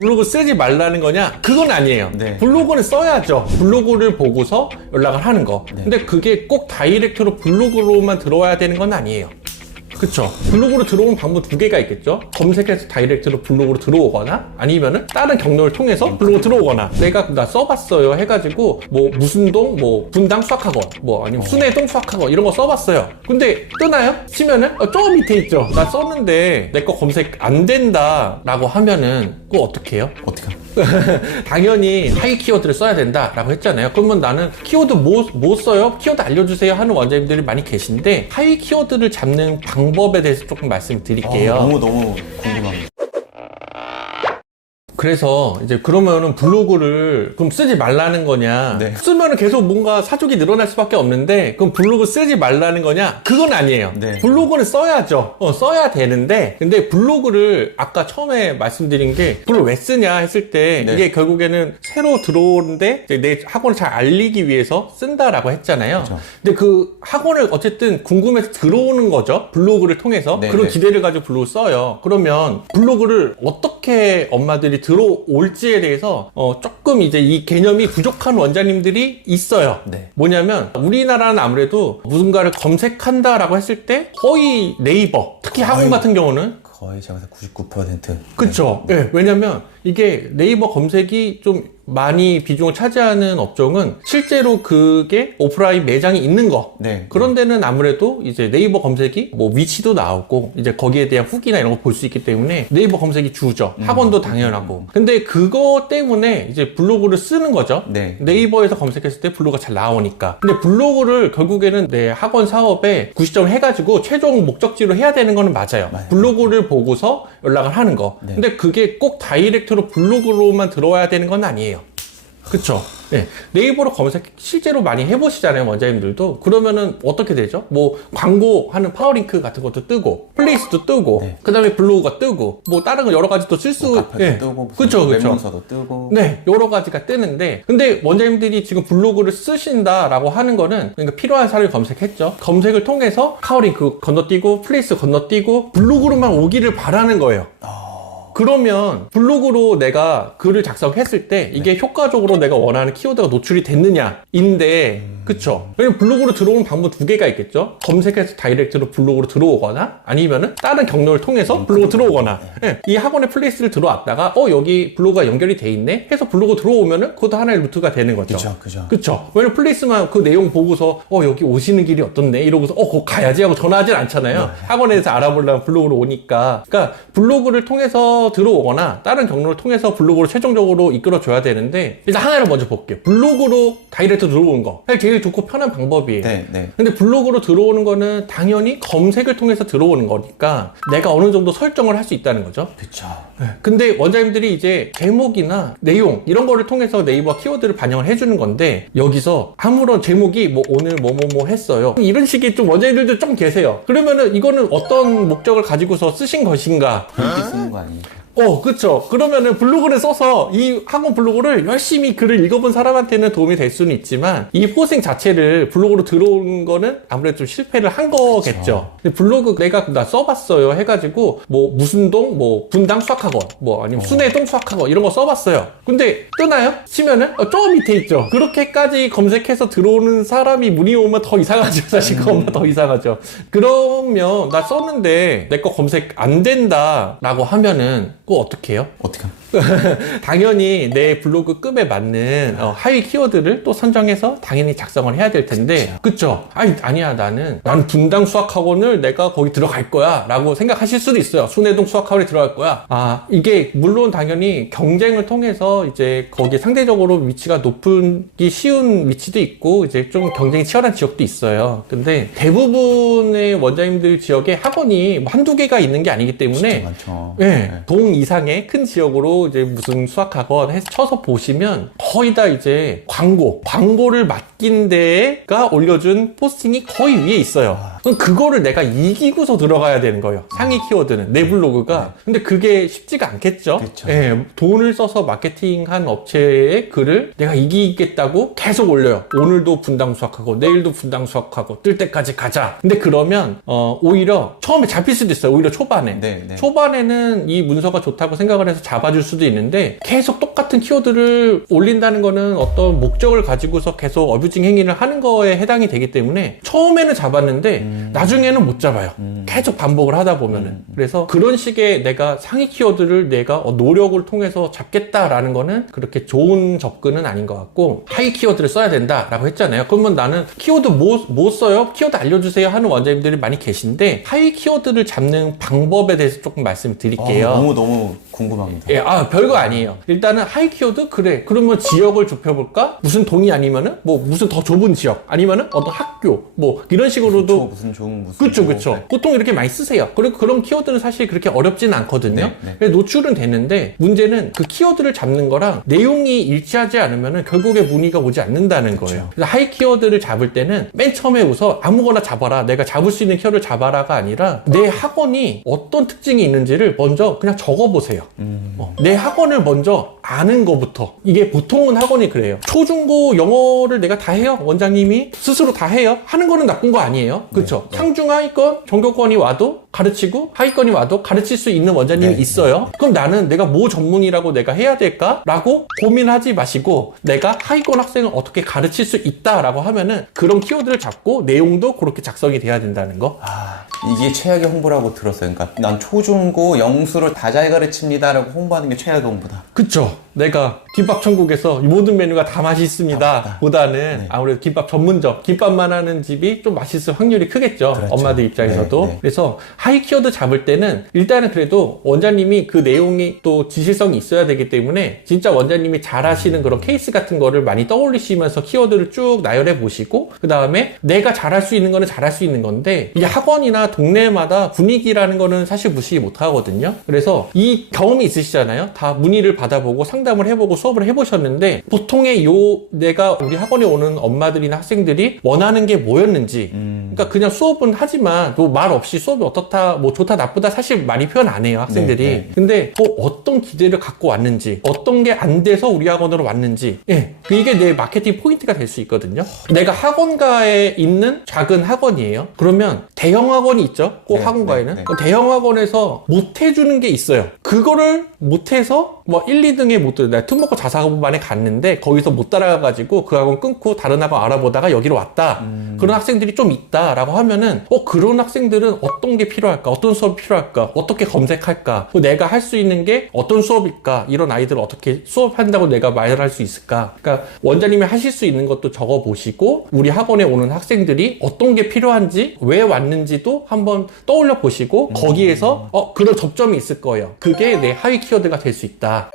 블로그 쓰지 말라는 거냐? 그건 아니에요. 네. 블로그는 써야죠. 블로그를 보고서 연락을 하는 거. 네. 근데 그게 꼭 다이렉트로 블로그로만 들어와야 되는 건 아니에요. 그쵸? 블로그로 들어오는 방법 두 개가 있겠죠? 검색해서 다이렉트로 블로그로 들어오거나 아니면은 다른 경로를 통해서 블로그 들어오거나 내가 나 써봤어요 해가지고 뭐 무슨 동, 뭐 분당 수학학원 뭐 아니면 순회동 수학학원 이런 거 써봤어요. 근데 뜨나요? 치면은 저 밑에 있죠? 나 썼는데 내 거 검색 안 된다 라고 하면은 그거 어떻게 해요? 어떻게? 당연히 하이 키워드를 써야 된다라고 했잖아요. 그러면 나는 키워드 뭐 써요? 키워드 알려주세요 하는 원장님들이 많이 계신데 하이 키워드를 잡는 방법에 대해서 조금 말씀드릴게요. 너무 궁금합니다. 그래서 이제 그러면은 블로그를 그럼 쓰지 말라는 거냐? 네. 쓰면은 계속 뭔가 사족이 늘어날 수밖에 없는데 그럼 블로그 쓰지 말라는 거냐? 그건 아니에요. 네. 블로그는 써야죠. 써야 되는데 근데 블로그를 아까 처음에 말씀드린 게 블로그 왜 쓰냐 했을 때 네. 이게 결국에는 새로 들어오는데 내 학원을 잘 알리기 위해서 쓴다라고 했잖아요. 그렇죠. 근데 그 학원을 어쨌든 궁금해서 들어오는 거죠. 블로그를 통해서 네, 그런 네. 기대를 가지고 블로그 써요. 그러면 블로그를 어떻게 엄마들이 들어올지에 대해서 조금 이제 이 개념이 부족한 원장님들이 있어요. 네. 뭐냐면 우리나라는 아무래도 무슨가를 검색한다라고 했을 때 거의 네이버, 특히 학원 같은 경우는 거의 제가 99%. 그쵸. 네. 왜냐면 이게 네이버 검색이 좀 많이 비중을 차지하는 업종은 실제로 그게 오프라인 매장이 있는 거. 네. 그런 데는 아무래도 이제 네이버 검색이 뭐 위치도 나오고 이제 거기에 대한 후기나 이런 거 볼 수 있기 때문에 네이버 검색이 주죠. 학원도 당연하고. 근데 그거 때문에 이제 블로그를 쓰는 거죠. 네. 네이버에서 검색했을 때 블로그가 잘 나오니까. 근데 블로그를 결국에는 내 학원 사업에 구시점을 해가지고 최종 목적지로 해야 되는 거는 맞아요. 블로그를 보고서 연락을 하는 거. 네. 근데 그게 꼭 다이렉트로 블로그로만 들어와야 되는 건 아니에요. 그쵸? 네. 네이버로 검색 실제로 많이 해보시잖아요, 원장님들도. 그러면은 어떻게 되죠? 뭐 광고하는 파워링크 같은 것도 뜨고 플레이스도 뜨고 네. 그 다음에 블로그가 뜨고 뭐 다른 거 여러 가지 또 쓸 수 카페도 뜨고 그쵸. 웹문서도 뜨고. 네, 여러 가지가 뜨는데 근데 원장님들이 지금 블로그를 쓰신다라고 하는 거는 그러니까 필요한 사례를 검색했죠. 검색을 통해서 파워링크 건너뛰고 플레이스 건너뛰고 블로그로만 오기를 바라는 거예요. 그러면 블로그로 내가 글을 작성했을 때 이게 효과적으로 내가 원하는 키워드가 노출이 됐느냐인데 그쵸? 왜냐면 블로그로 들어오는 방법 두 개가 있겠죠? 검색해서 다이렉트로 블로그로 들어오거나 아니면은 다른 경로를 통해서 블로그 들어오거나 네. 이 학원의 플레이스를 들어왔다가 여기 블로그가 연결이 돼 있네? 해서 블로그 들어오면은 그것도 하나의 루트가 되는 거죠. 그쵸? 왜냐면 플레이스만 그 내용 보고서 여기 오시는 길이 어떻네? 이러고서 그거 가야지 하고 전화하진 않잖아요. 학원에서 알아보려면 블로그로 오니까. 그러니까 블로그를 통해서 들어오거나 다른 경로를 통해서 블로그로 최종적으로 이끌어줘야 되는데 일단 하나를 먼저 볼게요. 블로그로 다이렉트 들어오는 거 제일 좋고 편한 방법이에요. 네. 근데 블로그로 들어오는 거는 당연히 검색을 통해서 들어오는 거니까 내가 어느 정도 설정을 할 수 있다는 거죠. 그쵸. 근데 원장님들이 이제 제목이나 내용 이런 거를 통해서 네이버 키워드를 반영을 해주는 건데 여기서 아무런 제목이 뭐 오늘 뭐뭐뭐 했어요 이런 식의 좀 원장님들도 좀 계세요. 그러면은 이거는 어떤 목적을 가지고서 쓰신 것인가? 그렇게 쓰는 거 아니에요? 그쵸. 그러면은 블로그를 써서 이 학원 블로그를 열심히 글을 읽어본 사람한테는 도움이 될 수는 있지만 이 포스팅 자체를 블로그로 들어온 거는 아무래도 좀 실패를 한 거겠죠. 근데 블로그 내가 나 써봤어요 해가지고 뭐 무슨 동, 뭐 분당 수학학원 뭐 아니면 순회동 수학학원 이런 거 써봤어요. 근데 뜨나요? 치면은 저 밑에 있죠. 그렇게까지 검색해서 들어오는 사람이 문의 오면 더 이상하죠. 사실 그것보다 더 이상하죠. 그러면 나 썼는데 내 거 검색 안 된다 라고 하면은 그거 어떻게 해요? 어떻게? 당연히 내 블로그 급에 맞는 하위 키워드를 또 선정해서 당연히 작성을 해야 될 텐데 그쵸? 아니야 나는 분당 수학학원을 내가 거기 들어갈 거야 라고 생각하실 수도 있어요. 순회동 수학학원에 들어갈 거야. 이게 물론 당연히 경쟁을 통해서 이제 거기에 상대적으로 위치가 높기 쉬운 위치도 있고 이제 좀 경쟁이 치열한 지역도 있어요. 근데 대부분의 원장님들 지역에 학원이 뭐 한두 개가 있는 게 아니기 때문에 진짜 많죠. 네. 동 이상의 큰 지역으로 이제 무슨 수학학원 해서 쳐서 보시면 거의 다 이제 광고를 맡긴 데가 올려준 포스팅이 거의 위에 있어요. 그럼 그거를 내가 이기고서 들어가야 되는 거예요. 상위 키워드는 내 블로그가. 근데 그게 쉽지가 않겠죠. 그쵸. 예, 돈을 써서 마케팅한 업체의 글을 내가 이기겠다고 계속 올려요. 오늘도 분당 수확하고 내일도 분당 수확하고 뜰 때까지 가자. 근데 그러면 오히려 처음에 잡힐 수도 있어요. 오히려 초반에. 네, 네. 초반에는 이 문서가 좋다고 생각을 해서 잡아줄 수도 있는데 계속 똑같은 키워드를 올린다는 거는 어떤 목적을 가지고서 계속 어뷰징 행위를 하는 거에 해당이 되기 때문에 처음에는 잡았는데 나중에는 못 잡아요. 계속 반복을 하다 보면은. 그래서 그런 식의 내가 상위 키워드를 내가 노력을 통해서 잡겠다라는 거는 그렇게 좋은 접근은 아닌 것 같고, 하위 키워드를 써야 된다라고 했잖아요. 그러면 나는 키워드 뭐 써요? 키워드 알려주세요 하는 원장님들이 많이 계신데, 하위 키워드를 잡는 방법에 대해서 조금 말씀드릴게요. 너무 궁금합니다. 예, 별거 아니에요. 일단은 하이 키워드? 그래. 그러면 지역을 좁혀볼까? 무슨 동이 아니면은, 뭐, 무슨 더 좁은 지역. 아니면은 어떤 학교. 뭐, 이런 식으로도. 무슨 종, 무슨 그쵸, 종. 그쵸. 네. 보통 이렇게 많이 쓰세요. 그리고 그런 키워드는 사실 그렇게 어렵진 않거든요. 네, 네. 그래서 노출은 되는데, 문제는 그 키워드를 잡는 거랑 내용이 일치하지 않으면은 결국에 문의가 오지 않는다는 거예요. 그래서 하이 키워드를 잡을 때는 맨 처음에 우선 아무거나 잡아라. 내가 잡을 수 있는 키워드를 잡아라가 아니라 내 학원이 어떤 특징이 있는지를 먼저 그냥 적어보세요. 내 학원을 먼저 아는 거부터. 이게 보통은 학원이 그래요. 초, 중, 고 영어를 내가 다 해요. 원장님이 스스로 다 해요. 하는 거는 나쁜 거 아니에요. 그쵸? 상중 하위권, 전교권이 와도 가르치고 하위권이 와도 가르칠 수 있는 원장님이 있어요. 그럼 나는 내가 뭐 전문이라고 내가 해야 될까? 라고 고민하지 마시고, 내가 하위권 학생을 어떻게 가르칠 수 있다라고 하면은 그런 키워드를 잡고 내용도 그렇게 작성이 돼야 된다는 거. 이게 최악의 홍보라고 들었어요. 그러니까 난 초중고 영수를 다 잘 가르칩니다라고 홍보하는 게 최악의 홍보다. 그쵸. 내가 김밥 천국에서 모든 메뉴가 다 맛있습니다 보다는 아무래도 김밥 전문점, 김밥만 하는 집이 좀 맛있을 확률이 크겠죠. 그렇죠. 엄마들 입장에서도. 네. 그래서 하이 키워드 잡을 때는 일단은 그래도 원장님이 그 내용이 또 지실성이 있어야 되기 때문에 진짜 원장님이 잘하시는 그런 케이스 같은 거를 많이 떠올리시면서 키워드를 쭉 나열해 보시고, 그 다음에 내가 잘할 수 있는 거는 잘할 수 있는 건데, 이게 학원이나 동네마다 분위기라는 거는 사실 무시 못 하거든요. 그래서 이 경험이 있으시잖아요. 다 문의를 받아보고 상담을 해보고 수업을 해보셨는데, 보통의 내가 우리 학원에 오는 엄마들이나 학생들이 원하는 게 뭐였는지, 그러니까 그냥 수업은 하지만 또 말 없이 수업이 어떻다, 뭐 좋다 나쁘다 사실 많이 표현 안 해요, 학생들이. 네. 근데 어떤 기대를 갖고 왔는지, 어떤 게 안 돼서 우리 학원으로 왔는지, 이게 내 마케팅 포인트가 될 수 있거든요. 내가 학원가에 있는 작은 학원이에요. 그러면 대형 학원이 있죠, 꼭 학원가에는. 대형 학원에서 못 해주는 게 있어요. 그거를 못해서 뭐 1, 2등에 못 들어. 내가 특목고 자사고반에 갔는데 거기서 못 따라가가지고 그 학원 끊고 다른 학원 알아보다가 여기로 왔다. 그런 학생들이 좀 있다라고 하면은 그런 학생들은 어떤 게 필요할까? 어떤 수업이 필요할까? 어떻게 검색할까? 내가 할 수 있는 게 어떤 수업일까? 이런 아이들을 어떻게 수업한다고 내가 말할 수 있을까? 그러니까 원장님이 하실 수 있는 것도 적어보시고, 우리 학원에 오는 학생들이 어떤 게 필요한지, 왜 왔는지도 한번 떠올려 보시고, 거기에서 그런 접점이 있을 거예요. 그게 내 하위 키워드가 될 수 있다.